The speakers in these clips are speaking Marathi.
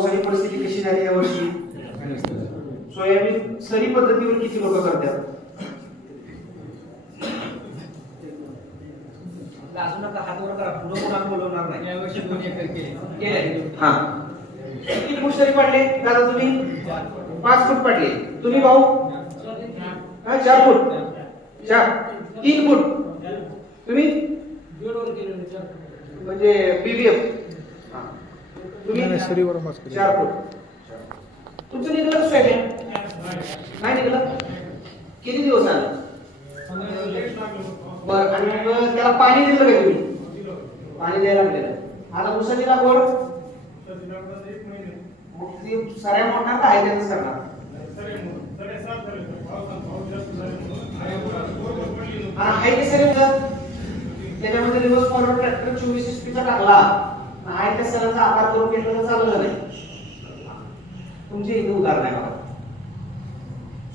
पावसाची परिस्थिती कशी झाली यावर्षी सोयाबीन सरी पद्धतीवर किती लोक करतात? अजून आता हातवर करा. पुढे कोणाला बोलवणार नाही. यावर्षी दोन एकर केले? केलंय हा. किती फूट सरी पाडले? दादा तुम्ही? पाच फूट पाडले. तुम्ही भाऊ? हा चार फूट. चार. तीन फूट. तुम्ही? म्हणजे बीबीएफ चार फूट. तुमचं निघलं का सोयाबीन नाही निघलं. किती दिवस आलं बर आणि मग त्याला पाणी दिलं का तुम्ही? पाणी द्यायला लागलेलं. आता उसाची लागवड? मग ती सऱ्या मोठा का आहे त्याचं सरणार हा आहे ते सरे त्याच्यामध्ये रिवर्स फॉरवर्ड ट्रॅक्टर चोवीस एच चा टाकला आहे त्या सरांचा आकार करून घेतला तर चाललं नाही तुमची इथे उदाहरण आहे बघा.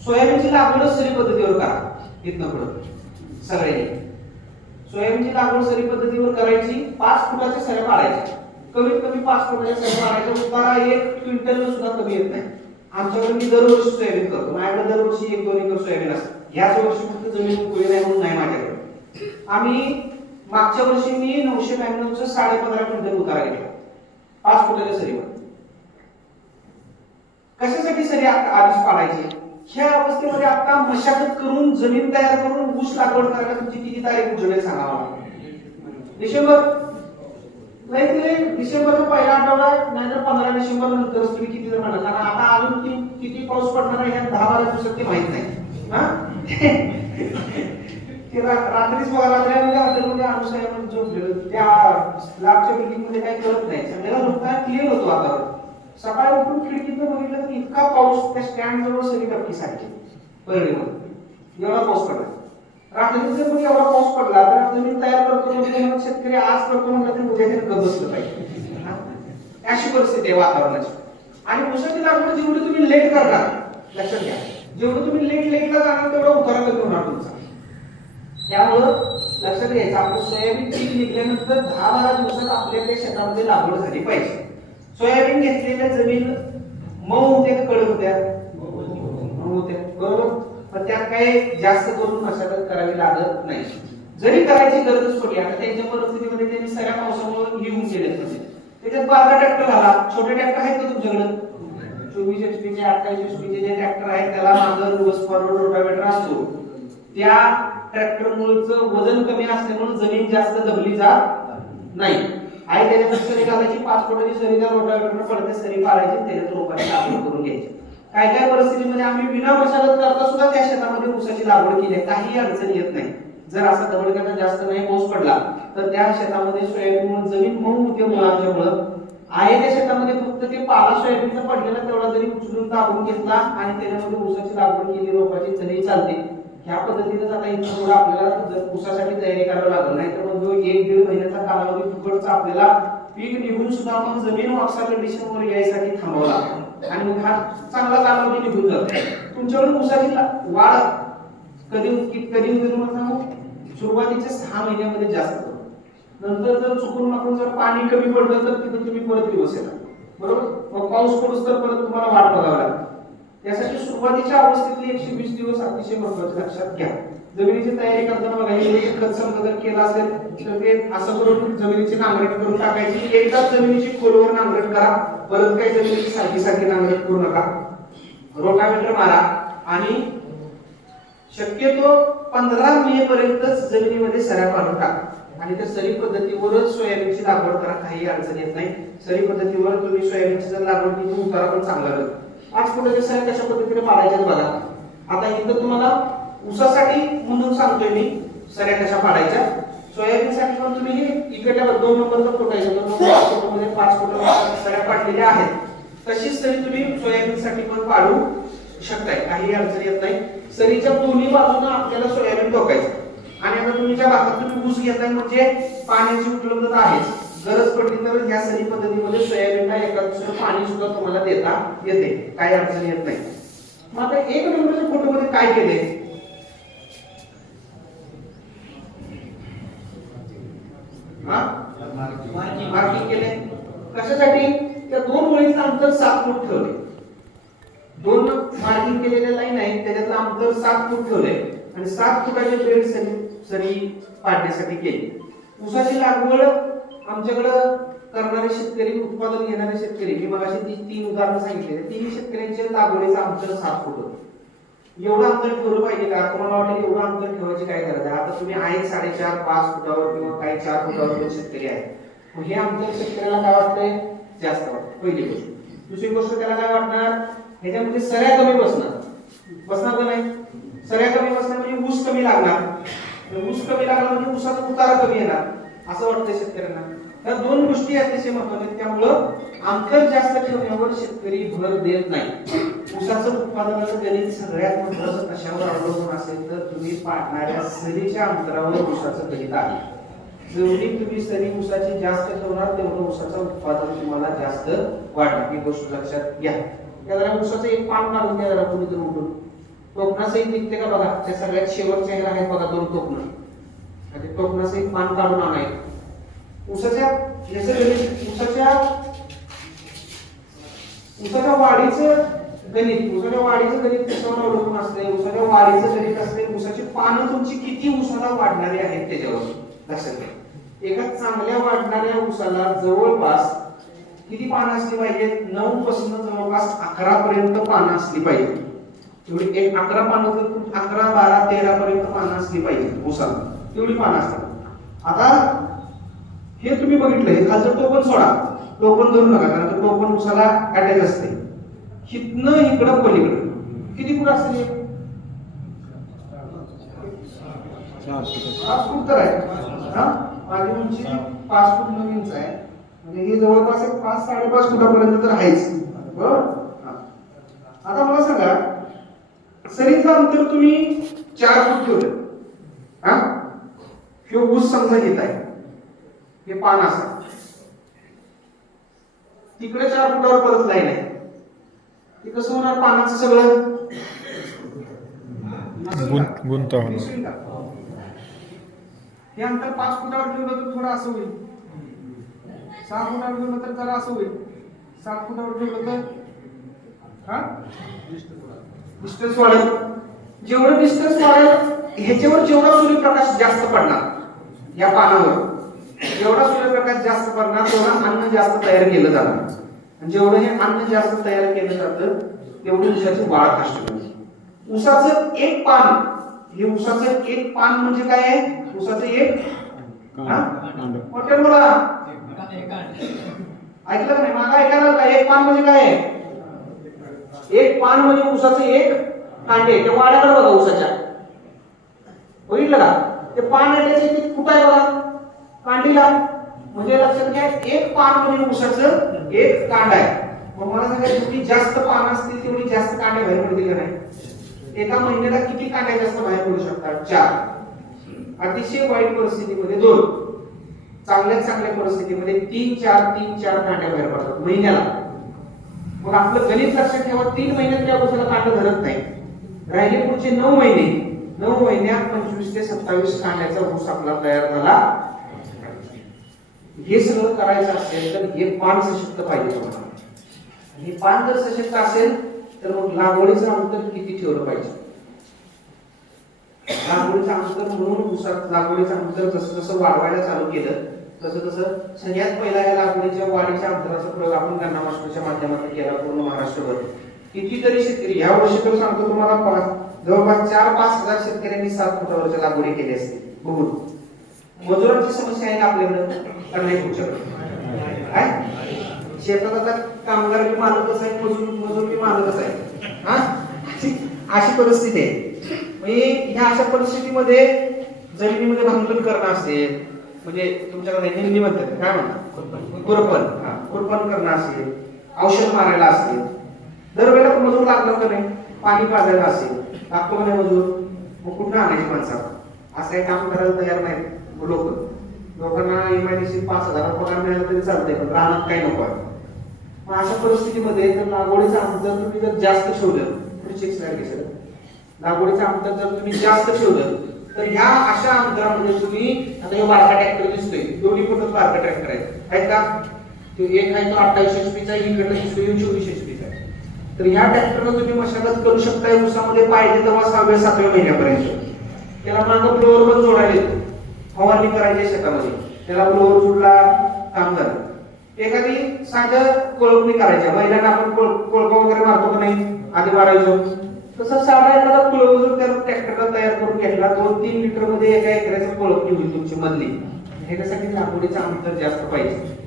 सोयाबीनची लागवड सरी पद्धतीवर करा. इथनं पुढं. सगळे सोयाबीनची लागवड सरी पद्धतीवर करायची पाच फुटाच्या सऱ्या पाळायचे कमीत कमी पाच फुटाच्या सऱ्या पाडायच्या. उतारा एक क्विंटल सुद्धा कमी येत नाही. आमच्याकडे मी दरवर्षी सोयाबीन करतो. माझ्याकडे दरवर्षी एक दोन एकर सोयाबीन असतं. याच वर्षी फक्त जमीन उपयोग नाही म्हणून नाही माझ्याकडे. आम्ही मागच्या वर्षी मी नऊशे ब्याण्णवचं साडे पंधरा क्विंटल उतारा घेतला पाच फुटाच्या सरीवर. कशासाठी सरी आधीच पाडायची? ह्या अवस्थेमध्ये आता मशागत करून जमीन तयार करून ऊस लागवड करायला तुमची किती तारीख उजवेल सांगावा डिसेंबर? नाही ते डिसेंबरचा पहिला आठवडा नाहीतर पंधरा डिसेंबर नंतर तुम्ही किती जर म्हणा कारण आता अजून किती पाऊस पडणार आहे ह्या दहा बारा दिवसात ते माहीत नाही. हा? ते रात्रीच बघा रात्री हॉटेलमध्ये अनुसार झोपलेलं. त्या स्लॅबच्या बिल्डिंगमध्ये काही करत नाही. सगळ्याला झोपताना क्लिअर होतो वातावरण. सकाळी उठून खिडकीतून बघितलं तर इतका पाऊस त्या स्टँड जवळ सगळी टक्की सारखी. परळीमध्ये एवढा पाऊस पडला. रात्रीचे जर एवढा पाऊस पडला तर जमीन तयार करतो म्हणून शेतकरी आज करतो म्हटलं तर उद्या तरी गबसलं पाहिजे. अशी परिस्थिती आहे वातावरणाची. आणि ऊसाची लागवड जेवढी तुम्ही लेट करणार लक्षात घ्या. जेवढं तुम्ही लेट लेटला जाणार तेवढा उतारा कमी होणार तुमचा. त्यामुळं लक्षात घ्यायचं आपण सोयाबीन पीक निघल्यानंतर दहा बारा दिवसात आपल्या त्या शेतामध्ये लागवड झाली पाहिजे. सोयाबीन घेतलेल्या जमीन मऊ होत्या का कडक होत्या? मऊ होत्या. बरोबर? पण त्यात काही जास्त करून मशागत करावी लागत नाही. जरी करायची गरजच पडली आता त्यांच्या परिस्थितीमध्ये त्यांनी सगळ्या पावसामुळे लिहून गेले म्हणजे. त्याच्यात बारा ट्रॅक्टर आला. छोटे ट्रॅक्टर आहेत का तुमच्याकडे? चोवीस एचपीचे अठ्ठावीस एचपीचे जे ट्रॅक्टर आहेत त्याला मागं रिवर्स फॉरवर्ड रोटावेटर असतो. त्या ट्रॅक्टर मुळचं वजन कमी असल्यामुळे जमीन जास्त दबली जात नाही. आहे त्याच्यात सरी घालायची पाच फुटाची सरी त्या रोटावेटरनं पडते सरी काढायची त्याच्यात रोपाची लागवड करून घ्यायची. काय काय परिस्थितीमध्ये आम्ही बिना मशागत करता सुद्धा त्या शेतामध्ये ऊसाची लागवड केली आहे. काहीही अडचण येत नाही. जर असा दबडक्याचा जास्त नाही पाऊस पडला तर त्या शेतामध्ये सोयाबीन जमीन मऊ होते मुळांच्यामुळं. आहे त्या शेतामध्ये फक्त ते पाला सोयाबीनचा पडलेला तेवढा जरी उचलून दाबून घेतला आणि त्याच्यामध्ये ऊसाची लागवड केली रोपाची तरी चालते. ह्या पद्धतीनेच आता इथं थोडं आपल्याला जर ऊसासाठी तयारी करावी लागेल. नाही तर मग जो एक दीड महिन्याचा कालावधी फुकटचा आपल्याला पीक निघून सुद्धा आपण जमीन वाक्सा कंडिशन वर यायसाठी थांबवला आणि मग हा चांगला कालावधी निघून जातो. तुमच्याकडून ऊसाची वाढ कधी कधी होते तुम्हाला सांगू? सुरुवातीच्या सहा महिन्यामध्ये जास्त नंतर जर चुकून मागून जर पाणी कमी पडलं तर तिथं तुम्ही परत दिवस येतात. बरोबर? मग पाऊस पडूस तर परत तुम्हाला वाट बघावी लागते. सुरुवातीच्या अवस्थेतले एकशे वीस दिवस अतिशय महत्त्वाचे लक्षात घ्या. जमिनीची तयारी करताना बघा हे खत समजा जर केलं असेल तर ते असं करून जमिनीची नांगरट करून टाकायची. एकदाच जमिनीची खोलवर नांगरट करा. परत काही जमिनीची सारखी सारखी नांगरट करू नका. रोटावेटर मारा आणि शक्यतो पंधरा मे पर्यंतच जमिनीमध्ये सऱ्या पाडून टाका. आणि त्या सरी पद्धतीवरच सोयाबीनची लागवड करा. काही अडचण येत नाही. सरी पद्धतीवर तुम्ही सोयाबीनची जर लागवड केली उतारा पण चांगला राहील पाच फुटाच्या सऱ्या कशा पद्धतीने पाडायचे बघा. आता इथं तुम्हाला ऊसासाठी म्हणून सांगतोय मी सऱ्या कशा पाडायच्या. सोयाबीनसाठी पण तुम्ही हे इकडल्या दोन नंबरचा फोटो आहे. दोन नंबर फोटोमध्ये पाच फोटो सऱ्या पाडलेल्या आहेत. तशीच सरी तुम्ही सोयाबीनसाठी पण पाडू शकताय. काही अडचण येत नाही. सरीच्या दोन्ही बाजूने आपल्याला सोयाबीन टोकायचं. आणि आता तुम्ही ज्या भागात तुम्ही ऊस घेताय म्हणजे पाण्याची उपलब्धता आहेच गरज पडली तर ह्या सरी पद्धतीमध्ये सोयाबीनला एका पाणी सुद्धा तुम्हाला देता येते. काही अडचण येत नाही. मग आता एक नंबरच्या फोटोमध्ये काय केले मार्किंग. केले कशासाठी? त्या दोन ओळीचं अंतर सात फूट ठेवले दोन मार्किंग केलेल्या लाईन आहेत त्याच्यातलं अंतर सात फूट ठेवलंय. आणि सात फुटाचे पेड सरी सरी पाडण्यासाठी केली. ऊसाची लागवड आमच्याकडं करणारे शेतकरी उत्पादन घेणारे शेतकरी मी मगाशी ती तीन उदाहरणं सांगितले तिन्ही शेतकऱ्यांच्या लागवडीचं अंतर सात फूट होतं एवढं अंतर ठेवलं पाहिजे का? तुम्हाला वाटेल एवढं अंतर ठेवायची काय गरज आहे? आता तुम्ही आहे साडेचार पाच फुटावर किंवा काही चार फुटावर शेतकरी आहे मग हे अंतर शेतकऱ्याला काय वाटतंय? जास्त वाटतं. पहिली गोष्ट. दुसरी गोष्ट त्याला काय वाटणार? ह्याच्यामध्ये सऱ्या कमी बसणार. बसणार का नाही? सऱ्या कमी बसणार म्हणजे ऊस कमी लागणार. ऊस कमी लागला म्हणजे ऊसाचा उतारा कमी येणार. असं वाटतंय शेतकऱ्यांना. या दोन गोष्टी अतिशय महत्त्वाच्या आहेत. त्यामुळं अंतर जास्त ठेवण्यावर शेतकरी भर देत नाही. ऊसाचं उत्पादनाचं गणित सगळ्यात महत्वाचं कशावर अवलंबून असेल तर तुम्ही पाडणाऱ्या सरीच्या अंतरावर ऊसाचं गणित आहे. जेवढी तुम्ही सरी ऊसाची जास्त ठेवणार तेवढं ऊसाचं उत्पादन तुम्हाला जास्त वाढणार. ही गोष्ट लक्षात घ्या. त्या जरा ऊसाचं एक पान काढून द्या जरा कुणीतरी उठून. टोपणासहित निघते का बघा? त्या सगळ्यात शेवटच्या ह्याला आहेत बघा दोन टोपणं. आणि ते एक पान काढून आणायचं ऊसाच्या याचं गणित ऊसाच्या ऊसाच्या वाढीचं गणित ऊसाच्या वाढीचं गणित कशावर अवलंबून असते ऊसाच्या वाढीचं गणित असते ऊसाची पानं तुमची किती ऊसाला वाढणारी आहेत त्याच्यावर? लक्षात घ्या. एका चांगल्या वाढणाऱ्या ऊसाला जवळपास किती पानं असली पाहिजेत? नऊ पासून जवळपास अकरा पर्यंत पानं असली पाहिजे एवढी एक अकरा पानं अकरा बारा तेरा पर्यंत पानं असली पाहिजे ऊसाला तेवढी पानं असतात. आता हे तुम्ही बघितलं हे खालचं टोपण सोडा. टोपण धरू नका कारण तो टोपण उसाला अटॅच असते. हिथनं इकडं पलीकडं. किती फूट असते पाच फूट तर आहे. हा? माझी उंची पाच फूट नऊ इंच आहे. म्हणजे हे जवळपास एक पाच साडेपाच फुटापर्यंत तर आहेच. बरोबर? आता मला सांगा सरीचं अंतर तुम्ही चार फूट ठेवलं. हा? किंवा ऊस समजा घेत आहे हे पान असं तिकडे चार फुटावर परत लाईन आहे. ते कसं होणार? पानाचं सगळं? गुंता? हे अंतर पाच फुटावर ठेवलं तर थोडं असं होईल. सहा फुटावर ठेवलं तर जरा असं होईल. सात फुटावर ठेवलं तर हा? डिस्टन्स वाढेल जेवढं डिस्टन्स वाढेल ह्याच्यावर जेवढा सूर्यप्रकाश जास्त पडणार या पानावर जेवढा सूर्यप्रकाश जास्त पडणार तेवढा अन्न जास्त तयार केलं जाणार. आणि जेवढं हे अन्न जास्त तयार केलं जातं तेवढी ऊसाची वाढ होते ऊसाचं एक पान हे ऊसाचं एक पान म्हणजे काय आहे? ऊसाचं एक हा? मोठ्या मुला? ऐकलं नाही? मागा ऐकायला का? एक पान म्हणजे काय आहे? एक पान म्हणजे ऊसाचं एक कांडे. ते वाड्याकडे बघा ऊसाच्या बघितलं का? ते पान आहे त्याचे कुठं आहे बघा? कांडीला. म्हणजे लक्षात घ्या एक पान म्हणजे ऊसाचं एक कांड आहे. मग मला सांगा जेवढी जास्त पान असतील तेवढी जास्त कांड्या बाहेर पडतील का नाही? एका महिन्याला किती कांड्या जास्त बाहेर पडू शकतात? चार. अतिशय वाईट परिस्थितीमध्ये दोन. चांगल्या चांगल्या परिस्थितीमध्ये तीन चार तीन चार कांड्या बाहेर पडतात महिन्याला. मग आपलं गणित लक्षात ठेवा तीन महिन्यात त्या उसाला कांड धरत नाही. राहिले पुढचे नऊ महिने. नऊ महिन्यात पंचवीस ते सत्तावीस खाण्याचा ऊस आपला तयार झाला. हे सगळं करायचं असेल तर हे पान सशक्त पाहिजे तुम्हाला. हे पान जर सशक्त असेल तर मग लागवडीचं अंतर किती ठेवलं पाहिजे? लागवडीचं अंतर म्हणून ऊसात लागवडीचं अंतर जसं जसं वाढवायला चालू केलं तसं तसं सगळ्यात पहिला या लागवडीच्या वाढीच्या अंतराचा प्रयोग आपण गन्ना मास्टरच्या माध्यमातून केला पूर्ण महाराष्ट्रभर. कितीतरी शेतकरी या वर्षी तर सांगतो तुम्हाला पाच जवळपास चार पाच हजार शेतकऱ्यांनी सात फुटावरच्या लागवडी केली असते. बघून. मजुरांची समस्या आहे का आपल्याकडे? नाही तुमच्याकडे. काय? शेतात आता कामगार बी मालकच आहे मजूर मजूर बी मालकच आहे. हा? अशी परिस्थिती आहे. म्हणजे ह्या अशा परिस्थितीमध्ये जमिनीमध्ये भांगण करणं असेल म्हणजे तुमच्याकडे निंदी म्हणतात काय म्हणतात? कुरपण हा करणं असेल औषध मारायला असेल. दरवेळेला मजूर लागणार का नाही? पाणी पाजायला असेल. लागतो म्हणे मजूर मग कुठं आणायची माणसं? असं काही काम करायला तयार नाही लोक. लोकांना इमारतीशी पाच हजार पगार मिळाला तरी चालतंय पण राहण्यात काही नको आहे. मग अशा परिस्थितीमध्ये जर लागवडीचं अंतर तुम्ही जर जास्त ठेवलं पुढची स्लाइड घे सर. लागवडीचं अंतर जर तुम्ही जास्त ठेवलं तर ह्या अशा अंतरामध्ये तुम्ही आता हे बारका ट्रॅक्टर दिसतोय दोन्ही कुठं बारका ट्रॅक्टर आहे आहेत का? एक आहे तो अठ्ठावीस एचपीचा इकडनं दिसतोय चोवीस एचपी तर ह्या ट्रॅक्टरनं तुम्ही मशागत करू शकता ऊसामध्ये पाहिजे तेव्हा सहाव्या सातव्या महिन्यापर्यंत. त्याला मागं ब्लोअर पण जोडायला फवारणी करायची शेतामध्ये. त्याला ब्लोअर जोडला काम झालं. एखादी साधं कोळपणी करायच्या महिलांना आपण कोळ- कोळपा वगैरे मारतो का नाही? आधी मारायचो. तसं साधा एखादा कोळप त्या ट्रॅक्टरला तयार करून घेतला दोन तीन लिटरमध्ये एका एकराचं कोळपणी होईल तुमची मधली. ह्याच्यासाठी लागवडीचं अंतर जास्त पाहिजे.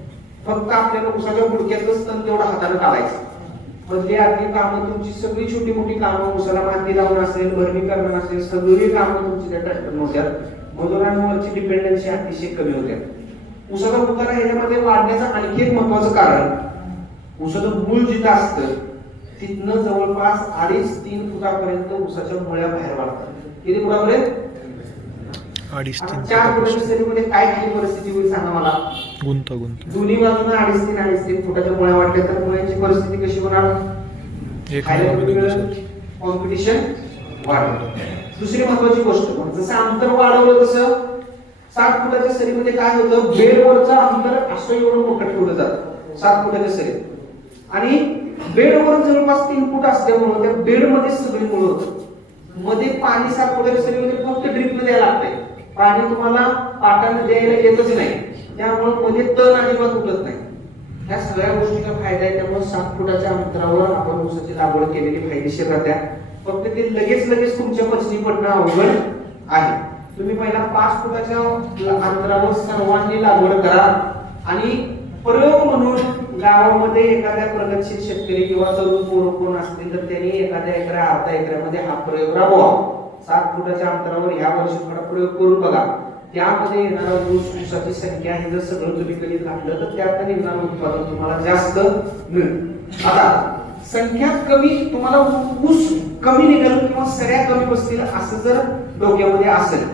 फक्त आपल्याला उसाच्या गुडक्यातच तण तेवढा हाताने काढायचं मधली आपली कामं तुमची सगळी छोटी मोठी कामं उसाला माती लावून असेल भरणी करणं असेल सगळी कामं तुमची त्या ट्रॅक्टर होत्यात मजुरांवरची डिपेंडन्सी अतिशय कमी होत्या. उसाचा उतारा ह्याच्यामध्ये वाढण्याचं आणखी एक महत्वाचं कारण उसाचं मूळ जिथं असतं तिथनं जवळपास अडीच तीन फुटापर्यंत उसाच्या मुळ्या बाहेर वाढतात. किती फुटापर्यंत अडीच तीन चार सरीमध्ये काय खाली परिस्थिती होईल सांगा मला? गुंता गुंता. दोन्ही बाजूने अडीच तीन अडीच तीन फुटाच्या मुळ्या वाटल्या तर मुळ्यांची परिस्थिती कशी होणार. कॉम्पिटिशन वाढलं दुसरी महत्वाची गोष्ट जसं अंतर वाढवलं तसं सात फुटाच्या सरीमध्ये काय होतं? बेडवरचं अंतर असं एवढं मोठं ठेवलं जातं. सात फुटाच्या सरीत आणि बेडवर जवळपास तीन फूट असल्यामुळं त्या बेडमध्ये सगळी मुळ होतं मध्ये पाणी सात फुटाच्या सरीमध्ये फक्त ड्रिपनं द्यायला लागतंय. पाणी तुम्हाला पाटाने द्यायला येतच नाही. त्यामुळे कोणी तण अजिबात उठत नाही. ह्या सगळ्या गोष्टीचा फायदा आहे त्यामुळे सात फुटाच्या अंतरावर आपण ऊसाची लागवड केलेली फायदेशीर राहत्या फक्त ते लगेच लगेच तुमच्या पचनी पडणं अवघड आहे. तुम्ही पहिला पाच फुटाच्या अंतरावर सर्वांनी लागवड करा आणि प्रयोग म्हणून गावामध्ये एखाद्या प्रगतशील शेतकरी किंवा तरुण पोरं कोण असतील तर त्यांनी एखाद्या एकरा अर्धा एकरामध्ये हा प्रयोग राबवा. सात फुटाच्या अंतरावर या वर्षी थोडा प्रयोग करून बघा. त्यामध्ये येणारा ऊस ऊसाची संख्या हे जर सगळं तुम्ही कधी घातलं तर त्यात निघणारं उत्पादन तुम्हाला जास्त मिळेल. आता संख्या कमी तुम्हाला ऊस कमी निघेल किंवा सऱ्या कमी बसतील असं जर डोक्यामध्ये असेल